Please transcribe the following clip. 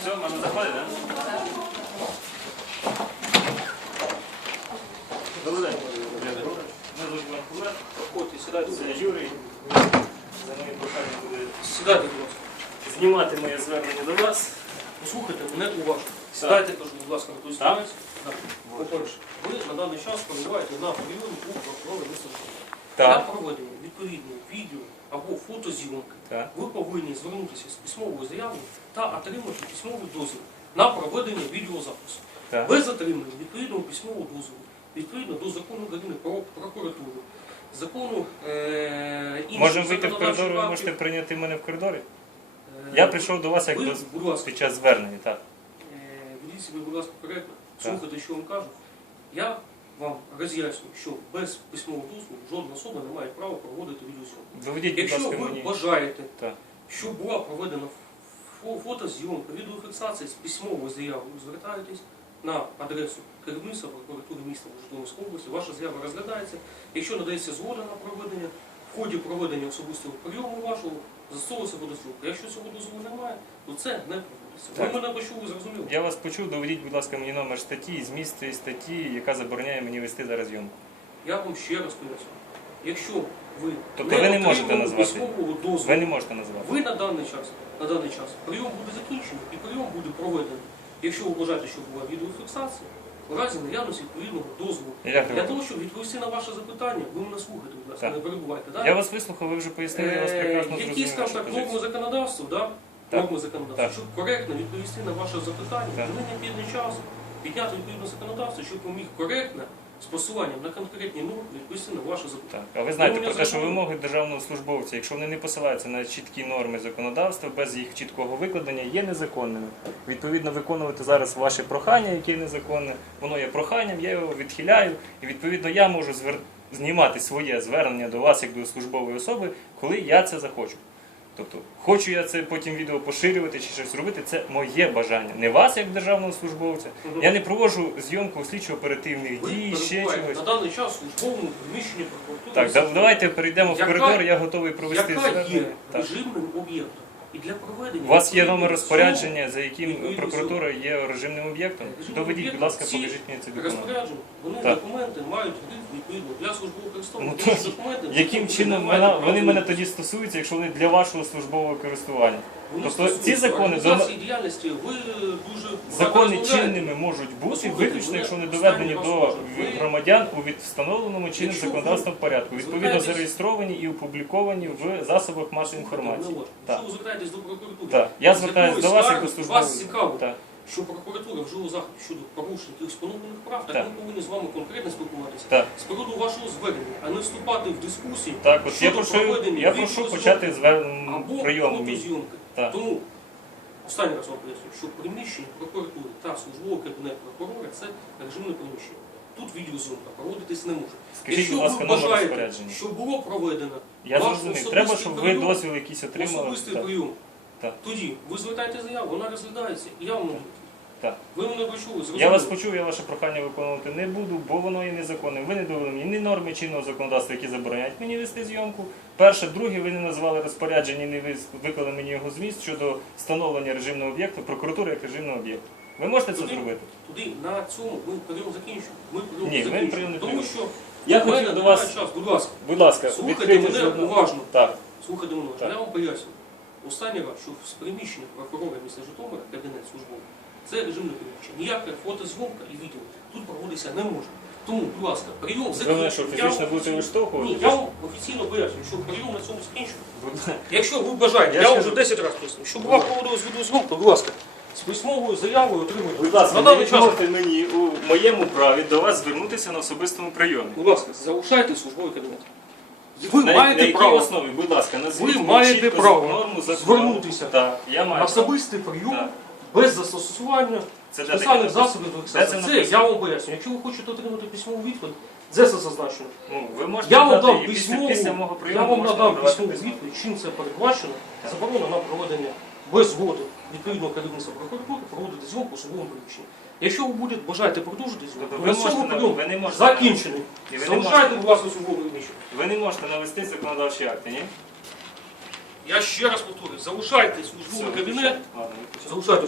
Все, можна заходити, так? Добрий день. Ми звуть Іван Кулет. Проходьте, сідайте. Це Юрій. За моїм проханням буде Сідайте, будь ласка. знімати моє звернення до вас. Послухайте мене уважно. Сідайте, кажу, будь ласка, на той Так. стілець. Так. По-перше, ви на даний час перебуваєте на прийомі у прокурора міста Житомира. Для проведення відповідної відео або фотозйомки Так. ви повинні звернутися з письмовою заявою та отримати письмовий дозвіл на проведення відеозапису. Так. Без отримання відповідного письмового дозволу, відповідно до закону України про прокуратуру, закону е, інших Можемо вийти в законодавчих коридор, ви актів, можете прийняти мене в коридорі? е, Я прийшов до вас як ви, до будь ласка, під час звернення, так. Е, Ведіть себе, будь ласка, коректно, слухайте, що вам кажуть. Я вам роз'яснюю, що без письмового дозволу жодна особа не має права проводити відеозйомку. Доведіть, Якщо ви мені. бажаєте, Так. що була проведена фо- фотозйомка, відеофіксація з письмовою заявою, звертаєтесь на адресу керівництва прокуратури міста Житомирської області. Ваша заява розглядається. Якщо надається згода на проведення, в ході проведення особистого прийому вашого застосовується водозйомка. Якщо цього дозволу немає, то це не проводиться. Так. Ви мене почули, зрозуміли? Я вас почув, доведіть, будь лааска, мені номер статті і зміст цієї статті, яка забороняє мені вести зараз зйомку. Я вам ще раз поясню. Якщо ви Тобто ви не можете отримали назвати? письмового дозволу, Ви не можете назвати. ви на даний час, на даний час прийом буде закінчений і прийом буде проведений. Якщо ви вважаєте, що була відеофіксація, у разі наявності відповідного дозволу. Я, Для того, щоб відповісти на ваше запитання, ви мене слухайте, будь ласка, Так. не перебувайте. Да? я вас вислухав, ви вже пояснили, я вас прекрасно Е, Які, скажімо вашу так, норми законодавства, да? Так. норми законодавства, Так. щоб коректно відповісти на ваше запитання, Так. мені необхідний час підняти відповідне законодавство, щоб ви міг коректно з посиланням на конкретні норми відповісти на ваше запитання. А ви знаєте про мене те, що вимоги державного службовця, якщо вони не посилаються на чіткі норми законодавства, без їх чіткого викладення, є незаконними. Відповідно, виконувати зараз ваше прохання, яке незаконне, воно є проханням, я його відхиляю, і відповідно я можу звер... знімати своє звернення до вас як до службової особи, коли я це захочу. Тобто, хочу я це потім відео поширювати чи щось робити, це моє бажання. Не вас як державного службовця. Я не проводжу зйомку слідчо-оперативних дій, ще чогось. на даний час службовому приміщенні прокуратури. Так, да- давайте перейдемо в Яка- коридор, я готовий провести яка є звернення. Так. режимним об'єктом. І для проведення У вас є номер розпорядження, за яким прокуратура є режимним об'єктом. Доведіть, будь ласка, покажіть мені ці документи. Вони Так. документи мають відповідно для службового користування. Ну, то документи Яким чином вона, вони мене тоді стосуються, якщо вони для вашого службового користування? Тобто ці закони до діяльності ви дуже Закони чинними можуть бути виключно, якщо не доведені до громадян у від- встановленому чинним законодавством порядку, відповідно зареєстровані і опубліковані в засобах масової інформації. Так. Якщо ви звертаєтесь до прокуратури, Так, я звертаюся до вас як до службової. Вас цікаво, Так. Що прокуратура вжила заходів щодо порушень якихось поновлених прав, так, Так. ми повинні з вами конкретно спілкуватися Так. з приводу вашого звернення, а не вступати в дискусії Так, от я щодо прошу, проведення я прошу почати звер... або фотозйомки. Тому останній раз вам поясню, що приміщення прокуратури та службового кабінету прокурора це режимне приміщення. Тут відеозйомка проводитись не може. Скажіть, Якщо будь ласка, номер розпорядження. що було проведено Я зрозумів. Треба, щоб ви дозвіл якийсь отримали. особистий прийом, Так. тоді ви звертаєте заяву, вона розглядається, і я вам. Так. Ви мене почули, зрозуміли? Я вас почув, я ваше прохання виконувати не буду, бо воно є незаконним. Ви не довели мені ні норми чинного законодавства, які забороняють мені вести зйомку. Перше, друге, ви не назвали розпорядження, не ви- виклали мені його зміст щодо встановлення режимного об'єкту, прокуратури як режимного об'єкту. Ви можете це Туди- зробити? Туди на цьому ми прийом закінчимо. Ми прийом Ні, ми прийом не Тому приймемо. що Я в мене хотів до немає вас- часу. Будь ласка, Будь ласка, Слухайте відкрийте мене журнал. уважно. Так. слухайте мене. Так. Я вам поясню. Останній що з приміщення прокурора міста Житомира, кабінет службовий, це режимне приміщення. Ніяка фотозйомка і відео тут проводитися не може. Тому, будь ласка, прийом що, фізично будете виштовхувати? Ні, я вам офіційно пояснюю, що прийом на цьому. Будь- Якщо ви бажаєте, Я я, вам вже 10 разів поясню, щоб була проводилась відеозйомка, будь ласка, з письмовою заявою отримуйте. Будь ласка, не відмовте мені у моєму праві до вас звернутися на особистому прийомі. будь ласка, залишайте службовий кабінет. Ви на, маєте на якій право основі, будь ласка, назвіть Ви мені маєте чітко право норму закону. звернутися Так, я маю особистий прийом Так. без застосування Це де таке спеціальних написано? засобів до Де це фіксації. Це написано? я вам поясню. Якщо ви хочете отримати письмову відповідь, де це зазначено? Ну, ви можете Я вам надати дам її після, письмову, після мого я вам можете надам надавати письмову письмо. відповідь, чим це передбачено. Заборона на проведення без згоди відповідного керівництва прокуратури проводити зйомку в особовому приміщенні. Якщо ви будете бажаєте продовжити зйомку, Тобто то ви прийом ви не можете закінчений. Ви Залишайте, будь ласка, службове приміщення. Ви не можете навести законодавчі акти, ні? Я ще раз повторюю, залишайте службовий кабінет, залишайте